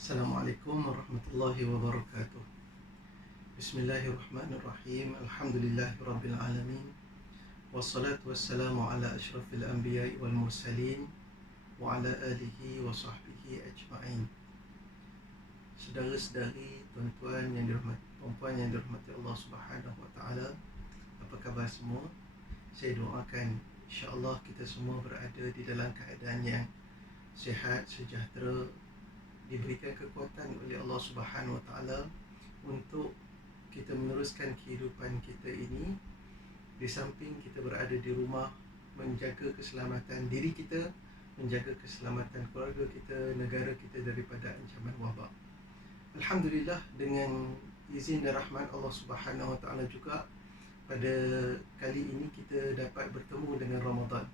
Assalamualaikum warahmatullahi wabarakatuh. Bismillahirrahmanirrahim. Alhamdulillahirabbil alamin. Wassalatu wassalamu ala asyrafil anbiya'i wal mursalin wa ala alihi wa sahbihi ajma'in. Saudara-saudari, tuan-tuan yang dirahmati, puan-puan yang dirahmati Allah Subhanahu wa taala, apa khabar semua? Saya doakan insya-Allah kita semua berada di dalam keadaan yang sihat, sejahtera, diberikan kekuatan oleh Allah Subhanahu Wa Taala untuk kita meneruskan kehidupan kita ini, di samping kita berada di rumah, menjaga keselamatan diri kita, menjaga keselamatan keluarga kita, negara kita daripada ancaman wabak. Alhamdulillah, dengan izin dan rahmat Allah Subhanahu Wa Taala juga, pada kali ini kita dapat bertemu dengan Ramadan.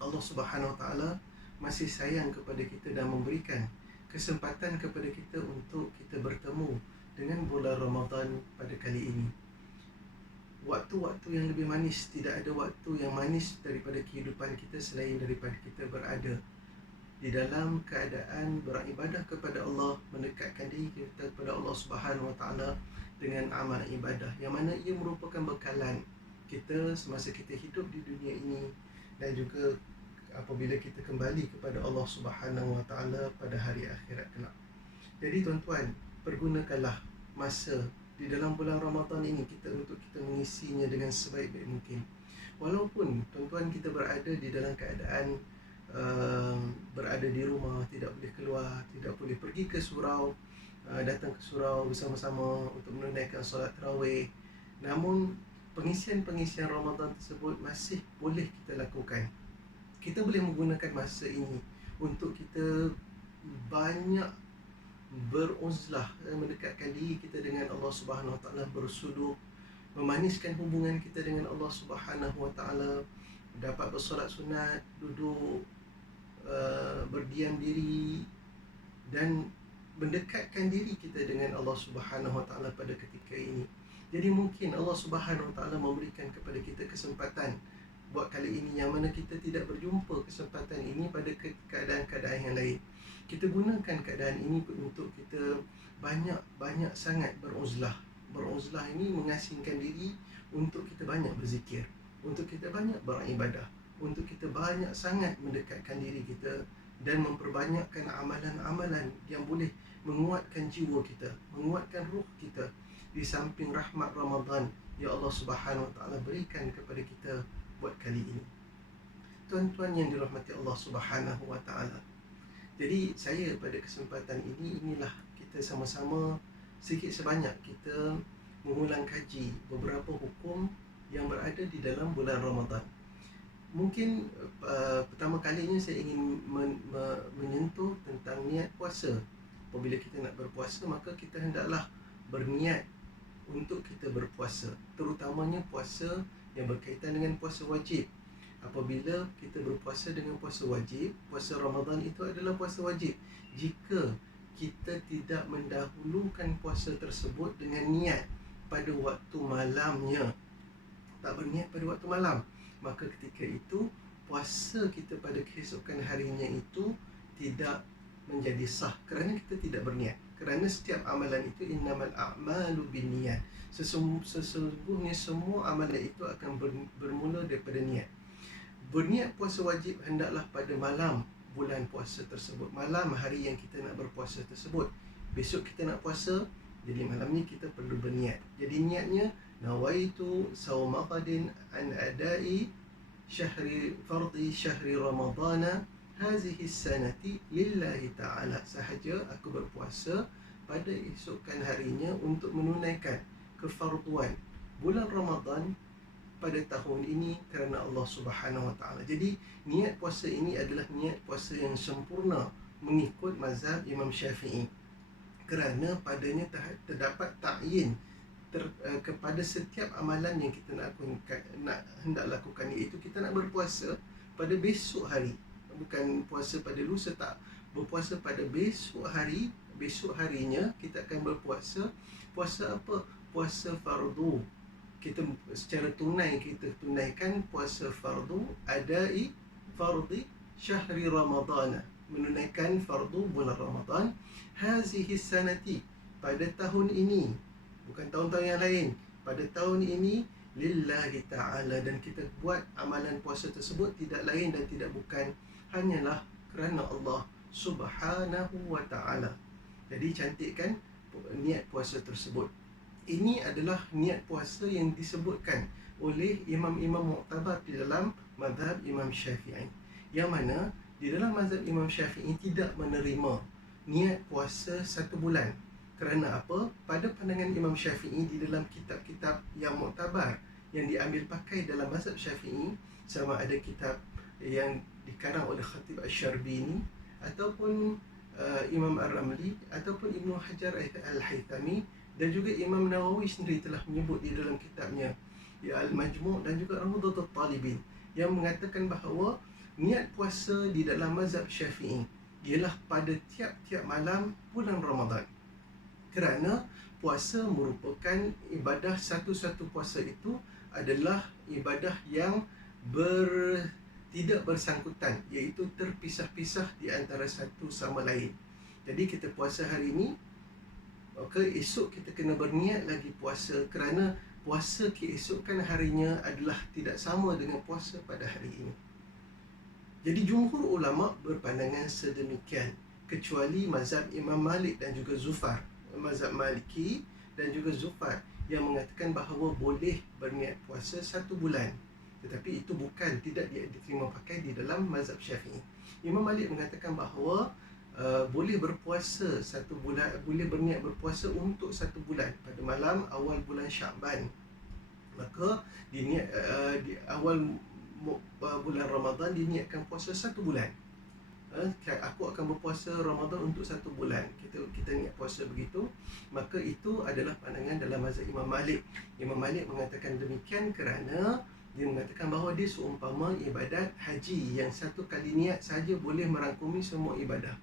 Allah Subhanahu Wa Taala masih sayang kepada kita dan memberikan kesempatan kepada kita untuk kita bertemu dengan bulan Ramadan pada kali ini. Waktu-waktu yang lebih manis, tidak ada waktu yang manis daripada kehidupan kita selain daripada kita berada di dalam keadaan beribadah kepada Allah, mendekatkan diri kita kepada Allah Subhanahu Wa Taala dengan amal ibadah, yang mana ia merupakan bekalan kita semasa kita hidup di dunia ini dan juga apabila kita kembali kepada Allah Subhanahu Wa Taala pada hari akhirat kelak. Jadi tuan-tuan, pergunakanlah masa di dalam bulan Ramadan ini untuk kita mengisinya dengan sebaik-baik mungkin. Walaupun tuan-tuan kita berada di dalam keadaan berada di rumah, tidak boleh keluar, tidak boleh pergi ke surau, datang ke surau bersama-sama untuk menunaikan solat tarawih, namun pengisian-pengisian Ramadan tersebut masih boleh kita lakukan. Kita boleh menggunakan masa ini untuk kita banyak beruzlah, mendekatkan diri kita dengan Allah Subhanahu Wa Taala, bersuluk, memaniskan hubungan kita dengan Allah Subhanahu Wa Taala, dapat bersolat sunat, duduk, berdiam diri dan mendekatkan diri kita dengan Allah Subhanahu Wa Taala pada ketika ini. Jadi mungkin Allah Subhanahu Wa Taala memberikan kepada kita kesempatan buat kali ini, yang mana kita tidak berjumpa kesempatan ini pada keadaan-keadaan yang lain. Kita gunakan keadaan ini untuk kita banyak sangat beruzlah. Beruzlah ini mengasingkan diri untuk kita banyak berzikir, untuk kita banyak beribadah, untuk kita banyak sangat mendekatkan diri kita dan memperbanyakkan amalan-amalan yang boleh menguatkan jiwa kita, menguatkan ruh kita, di samping rahmat Ramadan yang Allah Subhanahu Wa Taala berikan kepada kita buat kali ini. Tuan-tuan yang dirahmati Allah Subhanahu Wa Taala, jadi saya pada kesempatan ini, inilah kita sama-sama sedikit sebanyak kita mengulang kaji beberapa hukum yang berada di dalam bulan Ramadan. Mungkin pertama kalinya saya ingin menyentuh tentang niat puasa. Apabila kita nak berpuasa, maka kita hendaklah berniat untuk kita berpuasa, terutamanya puasa yang berkaitan dengan puasa wajib. Apabila kita berpuasa dengan puasa wajib, puasa Ramadan itu adalah puasa wajib. Jika kita tidak mendahulukan puasa tersebut dengan niat pada waktu malamnya, tak berniat pada waktu malam, maka ketika itu puasa kita pada keesokan harinya itu tidak menjadi sah, kerana kita tidak berniat. Kerana setiap amalan itu innamal a'malu binniyat, sesungguhnya semua amalan itu akan bermula daripada niat. Berniat puasa wajib hendaklah pada malam bulan puasa tersebut, malam hari yang kita nak berpuasa tersebut. Besok kita nak puasa, jadi malam ni kita perlu berniat. Jadi niatnya, nawaitu sawma qadin an adai fardi syahri ramadana hazihi sanati lillahi ta'ala. Sahaja aku berpuasa pada esokan harinya untuk menunaikan kefarduan bulan Ramadan pada tahun ini kerana Allah Subhanahu Wa Taala. Jadi niat puasa ini adalah niat puasa yang sempurna mengikut mazhab Imam Syafi'i, kerana padanya terdapat ta'yin kepada setiap amalan yang kita nak hendak lakukan, iaitu kita nak berpuasa pada besok hari, bukan puasa pada lusa, tak, berpuasa pada besok hari. Besok harinya kita akan berpuasa. Puasa apa? Puasa fardu. Kita secara tunai kita tunaikan puasa fardu, adai fardi syahri Ramadana. menunaikan fardu bulan Ramadan hazihi sanati, pada tahun ini, bukan tahun-tahun yang lain, pada tahun ini, lillahi ta'ala, dan kita buat amalan puasa tersebut tidak lain dan tidak bukan hanyalah kerana Allah subhanahu wa ta'ala. Jadi cantikkan niat puasa tersebut. Ini adalah niat puasa yang disebutkan oleh imam-imam muktabar di dalam mazhab Imam Syafi'i, yang mana di dalam mazhab Imam Syafi'i tidak menerima niat puasa 1 bulan. Kerana apa? Pada pandangan Imam Syafi'i, di dalam kitab-kitab yang muktabar yang diambil pakai dalam mazhab Syafi'i, sama ada kitab yang dikarang oleh Khatib Asy-Syarbini ataupun Imam Ar-Ramli ataupun Ibnu Hajar Al-Haythami, dan juga Imam Nawawi sendiri telah menyebut di dalam kitabnya ya Al-Majmu' dan juga Rawdatul Talibin, yang mengatakan bahawa niat puasa di dalam mazhab Syafi'i ialah pada tiap-tiap malam bulan Ramadan. Kerana puasa merupakan ibadah, satu-satu puasa itu adalah ibadah yang tidak bersangkutan, iaitu terpisah-pisah di antara satu sama lain. Jadi kita puasa hari ini, maka esok kita kena berniat lagi puasa, kerana puasa keesokan harinya adalah tidak sama dengan puasa pada hari ini. Jadi jumhur ulama berpandangan sedemikian, kecuali mazhab Imam Malik dan juga Zufar, mazhab Maliki dan juga Zufar, yang mengatakan bahawa boleh berniat puasa 1 bulan. Tetapi itu tidak diterima pakai di dalam mazhab Syafi'i. Imam Malik mengatakan bahawa boleh berpuasa 1 bulan, boleh berniat berpuasa untuk 1 bulan pada malam awal bulan Sya'ban. Maka di awal bulan Ramadan diniatkan puasa 1 bulan. Aku akan berpuasa Ramadan untuk 1 bulan. Kita niat puasa begitu. Maka itu adalah pandangan dalam mazhab Imam Malik. Imam Malik mengatakan demikian kerana dia mengatakan bahawa dia seumpama ibadat haji yang 1 kali niat saja boleh merangkumi semua ibadah.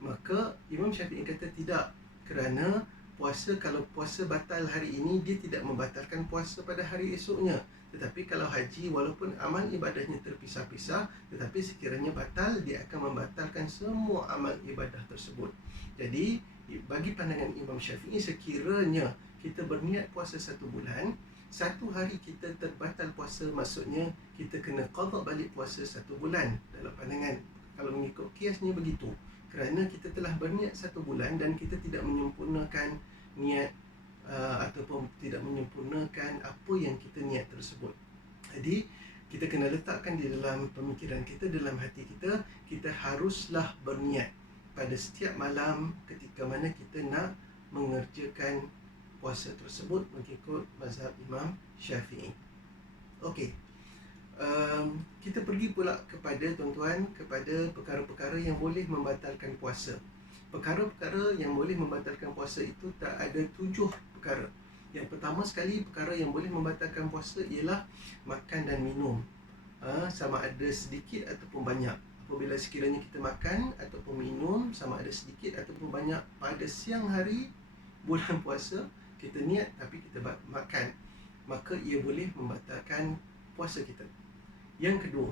Maka Imam Syafi'i kata tidak, kerana puasa, kalau puasa batal hari ini, dia tidak membatalkan puasa pada hari esoknya. Tetapi kalau haji, walaupun amal ibadahnya terpisah-pisah, tetapi sekiranya batal, dia akan membatalkan semua amal ibadah tersebut. Jadi bagi pandangan Imam Syafi'i, sekiranya kita berniat puasa 1 bulan, 1 hari kita terbatal puasa, maksudnya kita kena qada balik puasa 1 bulan dalam pandangan, kalau mengikut kiasnya begitu. Kerana kita telah berniat 1 bulan dan kita tidak menyempurnakan niat ataupun tidak menyempurnakan apa yang kita niat tersebut. Jadi kita kena letakkan di dalam pemikiran kita, dalam hati kita, kita haruslah berniat pada setiap malam ketika mana kita nak mengerjakan puasa tersebut mengikut mazhab Imam Syafi'i. Okey. Kita pergi pula kepada tuan-tuan, kepada perkara-perkara yang boleh membatalkan puasa. Perkara-perkara yang boleh membatalkan puasa itu tak ada 7 perkara. Yang pertama sekali, perkara yang boleh membatalkan puasa ialah makan dan minum, sama ada sedikit ataupun banyak. Apabila sekiranya kita makan ataupun minum, sama ada sedikit ataupun banyak pada siang hari bulan puasa, kita niat tapi kita makan, maka ia boleh membatalkan puasa kita. Yang kedua,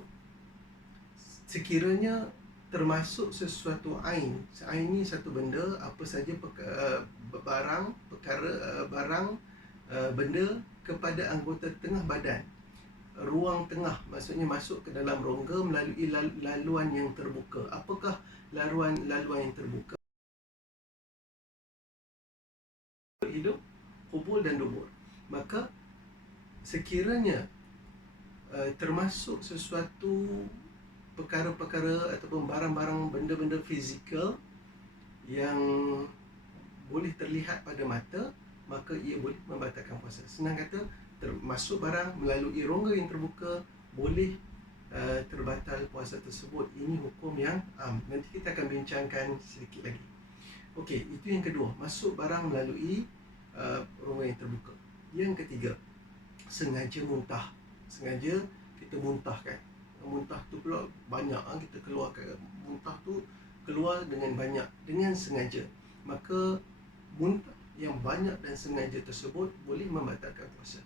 sekiranya termasuk sesuatu ain. Ain ni satu benda, apa saja benda kepada anggota tengah badan. Ruang tengah, maksudnya masuk ke dalam rongga melalui laluan yang terbuka. Apakah laluan yang terbuka? Hidung, kubul dan dubur. Maka sekiranya termasuk sesuatu perkara-perkara ataupun barang-barang, benda-benda fizikal yang boleh terlihat pada mata, maka ia boleh membatalkan puasa. Senang kata, termasuk barang melalui rongga yang terbuka, boleh terbatal puasa tersebut. Ini hukum yang nanti kita akan bincangkan sedikit lagi. Okey, itu yang kedua, masuk barang melalui rongga yang terbuka. Yang ketiga, sengaja muntah. Sengaja kita muntahkan. Muntah tu pula banyak, kita keluarkan muntah tu keluar dengan banyak, dengan sengaja. Maka muntah yang banyak dan sengaja tersebut boleh membatalkan puasa.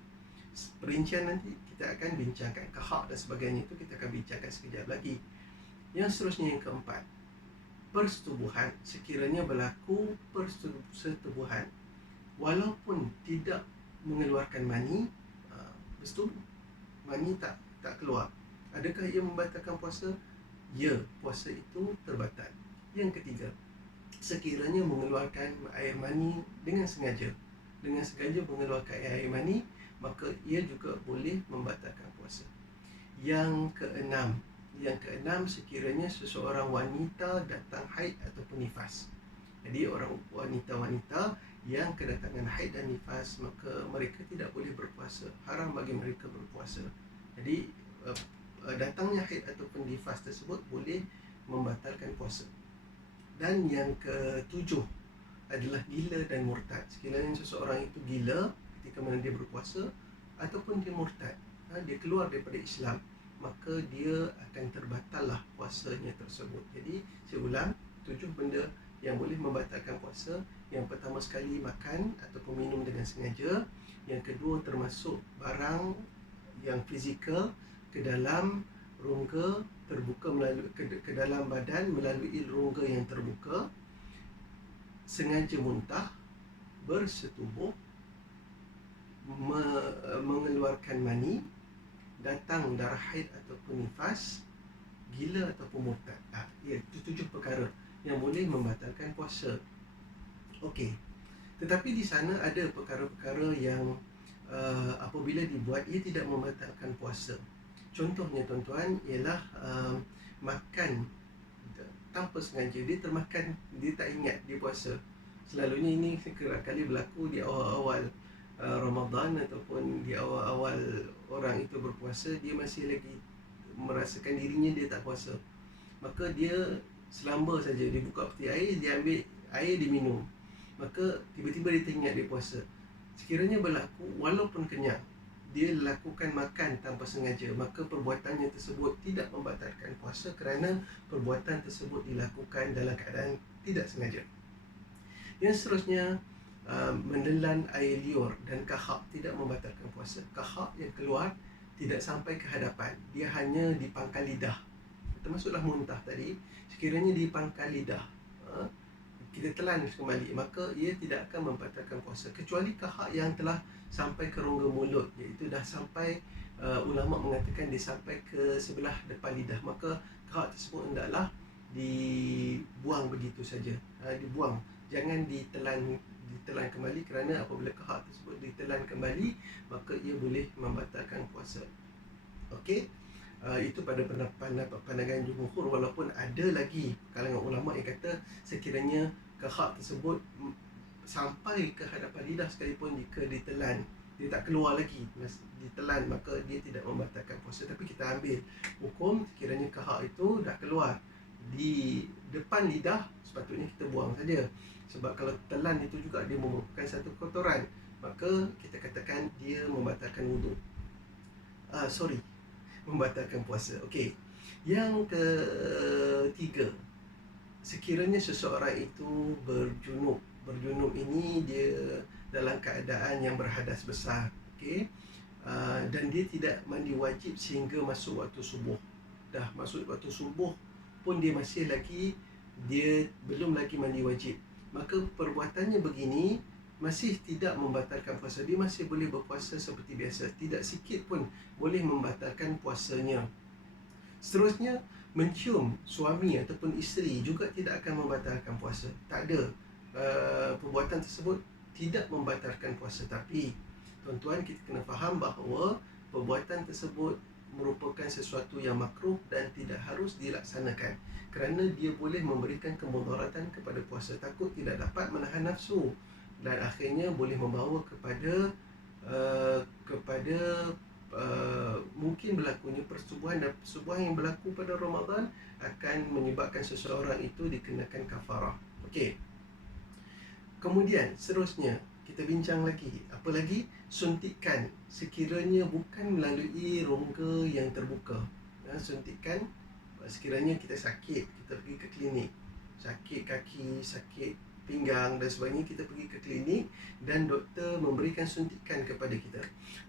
Perincian nanti kita akan bincangkan, kahak dan sebagainya itu kita akan bincangkan sekejap lagi. Yang seterusnya, yang keempat, persetubuhan, sekiranya berlaku persetubuhan walaupun tidak mengeluarkan mani, bersetubuh, mani tak keluar, adakah ia membatalkan puasa? Ya, puasa itu terbatal. Yang ketiga, sekiranya mengeluarkan air mani dengan sengaja mengeluarkan air mani, maka ia juga boleh membatalkan puasa. Yang keenam, sekiranya seseorang wanita datang haid ataupun nifas. Jadi orang wanita yang kedatangan haid dan nifas, maka mereka tidak boleh berpuasa, haram bagi mereka berpuasa. Jadi datangnya haid ataupun nifas tersebut boleh membatalkan puasa. Dan yang ketujuh adalah gila dan murtad. Sekiranya seseorang itu gila ketika mana dia berpuasa, ataupun dia murtad, dia keluar daripada Islam, maka dia akan terbatallah puasanya tersebut. Jadi saya ulang, 7 benda yang boleh membatalkan puasa. Yang pertama sekali, makan ataupun minum dengan sengaja. Yang kedua, termasuk barang yang fizikal ke dalam rongga terbuka, melalui ke dalam badan melalui rongga yang terbuka, sengaja muntah, bersetubuh, mengeluarkan mani, datang darah haid ataupun nifas, gila ataupun murtad. Itu 7 perkara yang boleh membatalkan puasa. Okey. Tetapi di sana ada perkara-perkara yang apabila dibuat ia tidak membatalkan puasa. Contohnya tuan-tuan ialah makan tanpa sengaja, dia termakan, dia tak ingat dia puasa. Selalunya ini kerap kali berlaku di awal-awal Ramadan ataupun di awal-awal orang itu berpuasa, dia masih lagi merasakan dirinya dia tak puasa. Maka dia selamba saja, dia buka peti air, dia ambil air, dia minum. Maka tiba-tiba dia teringat dia puasa. Sekiranya berlaku walaupun kenyang, dia lakukan makan tanpa sengaja, maka perbuatannya tersebut tidak membatalkan puasa kerana perbuatan tersebut dilakukan dalam keadaan tidak sengaja. Yang seterusnya, menelan air liur dan kahak tidak membatalkan puasa. Kahak yang keluar tidak sampai ke hadapan, dia hanya di pangkal lidah, termasuklah muntah tadi. Sekiranya di pangkal lidah kita telan kembali, maka ia tidak akan membatalkan puasa, kecuali kahak yang telah sampai ke rongga mulut, iaitu dah sampai, ulama mengatakan dia sampai ke sebelah depan lidah, maka kahak tersebut hendaklah dibuang begitu saja, dibuang, jangan ditelan kembali, kerana apabila kahak tersebut ditelan kembali, maka ia boleh membatalkan puasa. Okey. Itu pada pandangan jumhur, walaupun ada lagi kalangan ulama yang kata sekiranya kahak tersebut sampai ke hadapan lidah sekalipun, jika ditelan, dia tak keluar lagi, ditelan, maka dia tidak membatalkan puasa. Tapi kita ambil hukum, sekiranya kahak itu dah keluar di depan lidah, sepatutnya kita buang saja. Sebab kalau telan itu juga dia merupakan satu kotoran, maka kita katakan dia membatalkan wuduk. Membatalkan puasa. Okey. Yang ketiga, sekiranya seseorang itu berjunub. Berjunub ini dia dalam keadaan yang berhadas besar, okey. Dan dia tidak mandi wajib sehingga masuk waktu subuh. Dah masuk waktu subuh pun dia masih lagi, dia belum lagi mandi wajib. Maka perbuatannya begini masih tidak membatalkan puasa, dia masih boleh berpuasa seperti biasa, tidak sikit pun boleh membatalkan puasanya. Seterusnya, mencium suami ataupun isteri juga tidak akan membatalkan puasa. Tak ada, perbuatan tersebut tidak membatalkan puasa. Tapi tuan-tuan, kita kena faham bahawa perbuatan tersebut merupakan sesuatu yang makruh dan tidak harus dilaksanakan, kerana dia boleh memberikan kemudaratan kepada puasa. Takut tidak dapat menahan nafsu, dan akhirnya boleh membawa kepada mungkin berlakunya persetubuhan, dan persetubuhan yang berlaku pada Ramadan akan menyebabkan seseorang itu dikenakan kafarah. Okey. Kemudian seterusnya kita bincang lagi, apa lagi? Suntikan, sekiranya bukan melalui rongga yang terbuka. Suntikan, sekiranya kita sakit, kita pergi ke klinik, sakit kaki, sakit pinggang dan sebagainya, kita pergi ke klinik dan doktor memberikan suntikan kepada kita.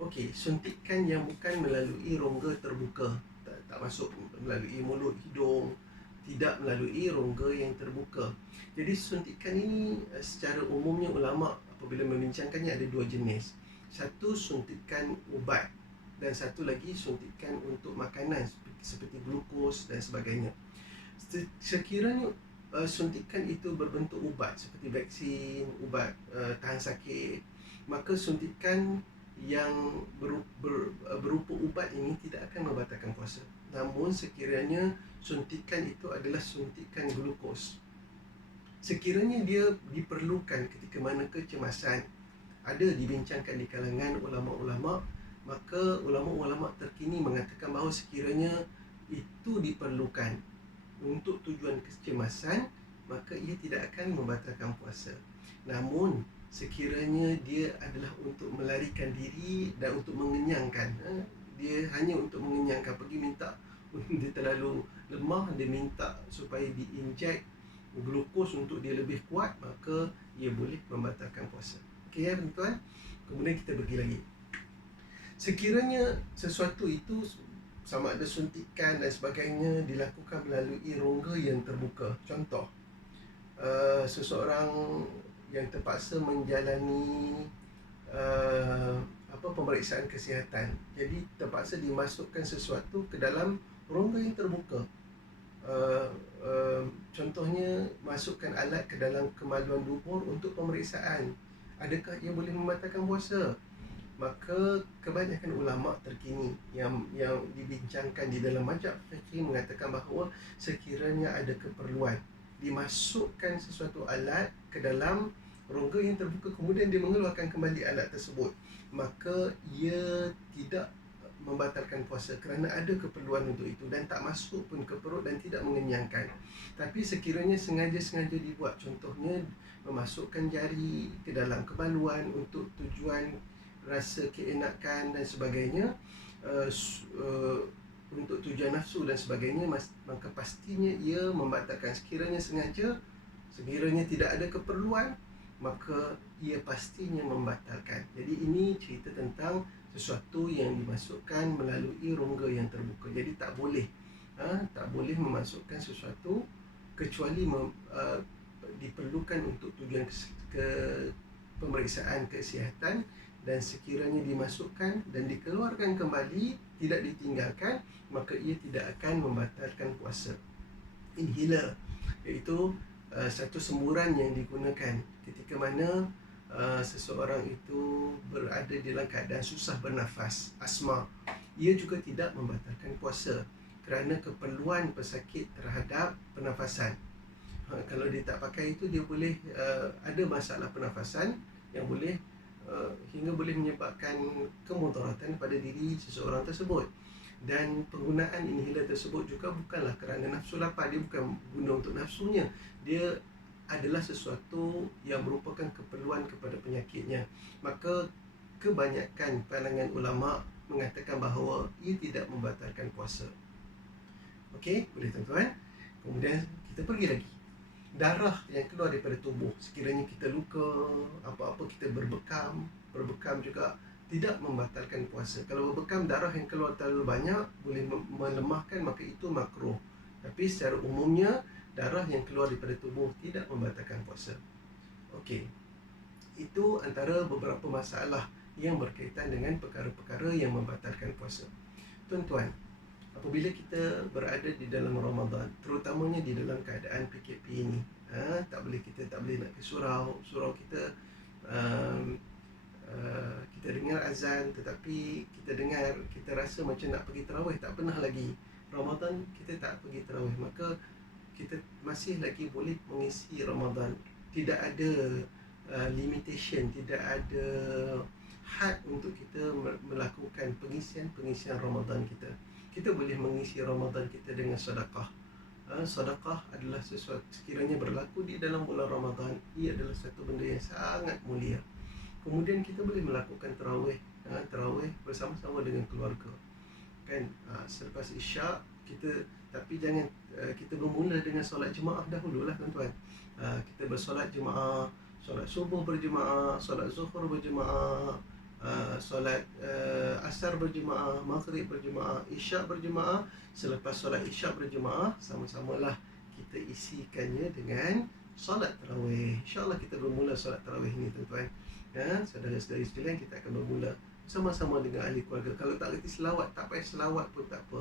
Okey, suntikan yang bukan melalui rongga terbuka, tak masuk melalui mulut, hidung, tidak melalui rongga yang terbuka. Jadi suntikan ini secara umumnya ulama apabila membincangkannya ada dua jenis. Satu suntikan ubat dan satu lagi suntikan untuk makanan seperti glukos dan sebagainya. Sekiranya suntikan itu berbentuk ubat seperti vaksin, ubat tahan sakit, maka suntikan yang berupa ubat ini tidak akan membatalkan puasa. Namun sekiranya suntikan itu adalah suntikan glukos, sekiranya dia diperlukan ketika mana kecemasan ada dibincangkan di kalangan ulama-ulama, maka ulama-ulama terkini mengatakan bahawa sekiranya itu diperlukan untuk tujuan kecemasan, maka ia tidak akan membatalkan puasa. Namun sekiranya dia adalah untuk melarikan diri dan untuk mengenyangkan, dia hanya untuk mengenyangkan, pergi minta, dia terlalu lemah, dia minta supaya diinjek glukos untuk dia lebih kuat, maka ia boleh membatalkan puasa. Okey ya tuan-tuan. Kemudian kita pergi lagi. Sekiranya sesuatu itu sama ada suntikan dan sebagainya dilakukan melalui rongga yang terbuka. Contoh, seseorang yang terpaksa menjalani pemeriksaan kesihatan, jadi terpaksa dimasukkan sesuatu ke dalam rongga yang terbuka. Contohnya, masukkan alat ke dalam kemaluan dubur untuk pemeriksaan. Adakah ia boleh membatalkan puasa? Maka kebanyakan ulama terkini yang dibincangkan di dalam mazhab fiqh mengatakan bahawa sekiranya ada keperluan dimasukkan sesuatu alat ke dalam rongga yang terbuka, kemudian dia mengeluarkan kembali alat tersebut, maka ia tidak membatalkan puasa kerana ada keperluan untuk itu dan tak masuk pun ke perut dan tidak mengenyangkan. Tapi sekiranya sengaja-sengaja dibuat, contohnya memasukkan jari ke dalam kemaluan untuk tujuan rasa keenakan dan sebagainya, untuk tujuan nafsu dan sebagainya, maka pastinya ia membatalkan. Sekiranya sengaja, sekiranya tidak ada keperluan, maka ia pastinya membatalkan. Jadi ini cerita tentang sesuatu yang dimasukkan melalui rongga yang terbuka. Jadi tak boleh memasukkan sesuatu kecuali diperlukan untuk tujuan pemeriksaan kesihatan, dan sekiranya dimasukkan dan dikeluarkan kembali, tidak ditinggalkan, maka ia tidak akan membatalkan puasa. Inhaler iaitu satu semburan yang digunakan ketika mana seseorang itu berada dalam keadaan susah bernafas, asma. Ia juga tidak membatalkan puasa kerana keperluan pesakit terhadap pernafasan. Kalau dia tak pakai itu, dia boleh ada masalah pernafasan yang boleh hingga boleh menyebabkan kemudaratan pada diri seseorang tersebut. Dan penggunaan inhaler tersebut juga bukanlah kerana nafsu lapar, dia bukan guna untuk nafsunya, dia adalah sesuatu yang merupakan keperluan kepada penyakitnya. Maka kebanyakan pandangan ulama mengatakan bahawa ia tidak membatalkan puasa. Okey, boleh tuan-tuan. Kemudian kita pergi lagi. Darah yang keluar daripada tubuh, sekiranya kita luka, apa-apa kita berbekam juga tidak membatalkan puasa. Kalau berbekam, darah yang keluar terlalu banyak boleh melemahkan, maka itu makruh. Tapi secara umumnya, darah yang keluar daripada tubuh tidak membatalkan puasa. Okey, itu antara beberapa masalah yang berkaitan dengan perkara-perkara yang membatalkan puasa. Tuan-tuan, apabila kita berada di dalam Ramadan, terutamanya di dalam keadaan PKP ini, tak boleh nak ke surau kita, kita dengar azan, tetapi kita rasa macam nak pergi tarawih, tak pernah lagi. Ramadan kita tak pergi tarawih, maka kita masih lagi boleh mengisi Ramadan. Tidak ada limitation, tidak ada had untuk kita melakukan pengisian Ramadan kita. Kita boleh mengisi Ramadan kita dengan sedekah. Sedekah adalah sesuatu, sekiranya berlaku di dalam bulan Ramadan, ia adalah satu benda yang sangat mulia. Kemudian kita boleh melakukan tarawih, bersama-sama dengan keluarga. Kan, selepas Isyak tapi jangan kita bermula dengan solat jemaah dahululah tuan-tuan. Kita bersolat jemaah, solat subuh berjemaah, solat zuhur berjemaah, solat asar berjemaah, maghrib berjemaah, isyak berjemaah. Selepas solat isyak berjemaah, sama-samalah kita isikannya dengan solat tarawih. InsyaAllah kita bermula solat tarawih ni tuan-tuan. Saudara-saudari sekalian, kita akan bermula sama-sama dengan ahli keluarga. Kalau tak reti selawat, tak payah selawat pun tak apa.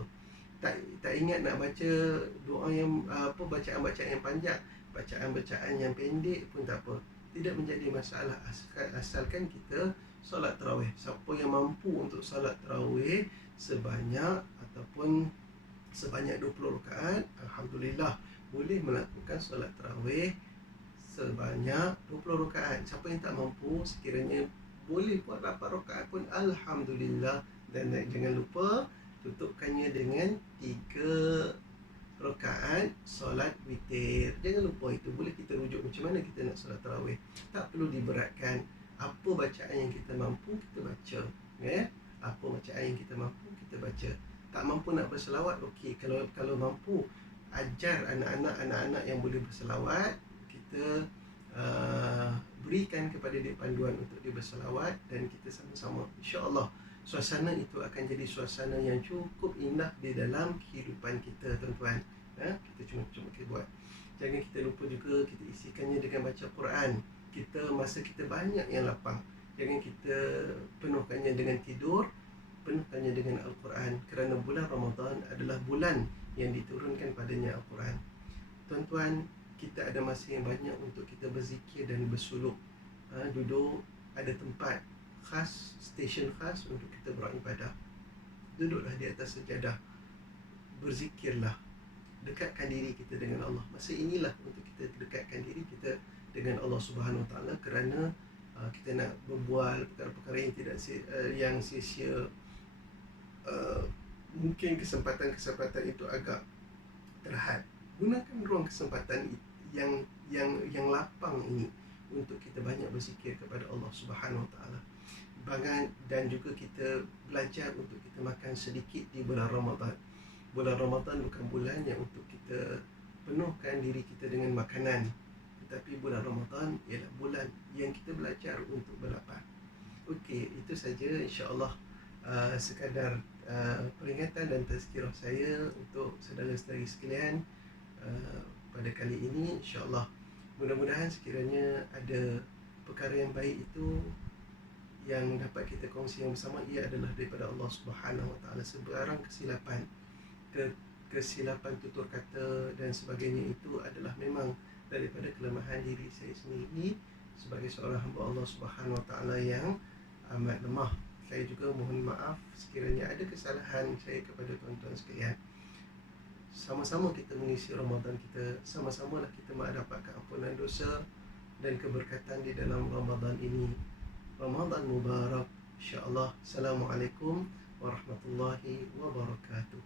Tak ingat nak baca doa yang bacaan-bacaan yang panjang, bacaan-bacaan yang pendek pun tak apa. Tidak menjadi masalah asalkan kita solat tarawih. Siapa yang mampu untuk solat tarawih sebanyak 20 rakaat, alhamdulillah boleh melakukan solat tarawih sebanyak 20 rakaat. Siapa yang tak mampu, sekiranya boleh buat 8 rakaat pun alhamdulillah. Dan jangan lupa tutupkannya dengan 3 rakaat solat witir. Jangan lupa itu. Boleh kita rujuk macam mana kita nak solat tarawih. Tak perlu diberatkan. Apa bacaan yang kita mampu, kita baca. Apa bacaan yang kita mampu, kita baca. Tak mampu nak berselawat, okey. Kalau mampu, ajar anak-anak yang boleh berselawat. Kita berikan kepada dia panduan untuk dia berselawat, dan kita sama-sama, insya-Allah, suasana itu akan jadi suasana yang cukup indah di dalam kehidupan kita, tuan-tuan. Kita cuma kita buat. Jangan kita lupa juga kita isikannya dengan baca Quran. Masa kita banyak yang lapang. Jangan kita penuhkannya dengan tidur, penuhkannya dengan Al-Quran. Kerana bulan Ramadan adalah bulan yang diturunkan padanya Al-Quran. Tuan-tuan, kita ada masa yang banyak untuk kita berzikir dan bersuluk. Duduk, ada tempat khas, stesen khas untuk kita beribadah. Duduklah di atas sejadah, berzikirlah, dekatkan diri kita dengan Allah. Masa inilah untuk kita dekatkan diri kita dengan Allah Subhanahu Wa Taala, kerana kita nak berbual perkara-perkara yang tidak yang sia-sia. Mungkin kesempatan itu agak terhad. Gunakan ruang kesempatan yang lapang ini untuk kita banyak berzikir kepada Allah Subhanahu Wa Taala. Dan juga kita belajar untuk kita makan sedikit di bulan Ramadan. Bulan Ramadan bukan bulan yang untuk kita penuhkan diri kita dengan makanan, tetapi bulan Ramadan ialah bulan yang kita belajar untuk berlapar. Okey, itu saja, insya-Allah sekadar peringatan dan tazkirah saya untuk saudara-saudari sekalian pada kali ini. InsyaAllah, mudah-mudahan sekiranya ada perkara yang baik itu yang dapat kita kongsi yang bersama, ia adalah daripada Allah Subhanahu Wa Taala. Sebarang kesilapan tutur kata dan sebagainya itu adalah memang daripada kelemahan diri saya sendiri sebagai seorang hamba Allah Subhanahu Wa Taala yang amat lemah. Saya juga mohon maaf sekiranya ada kesalahan saya kepada tuan-tuan sekalian. Sama-sama kita mengisi Ramadan kita, sama-samalah kita mendapatkan ampunan dosa dan keberkatan di dalam Ramadan ini. Ramadan Mubarak, insya-Allah. Assalamualaikum warahmatullahi wabarakatuh.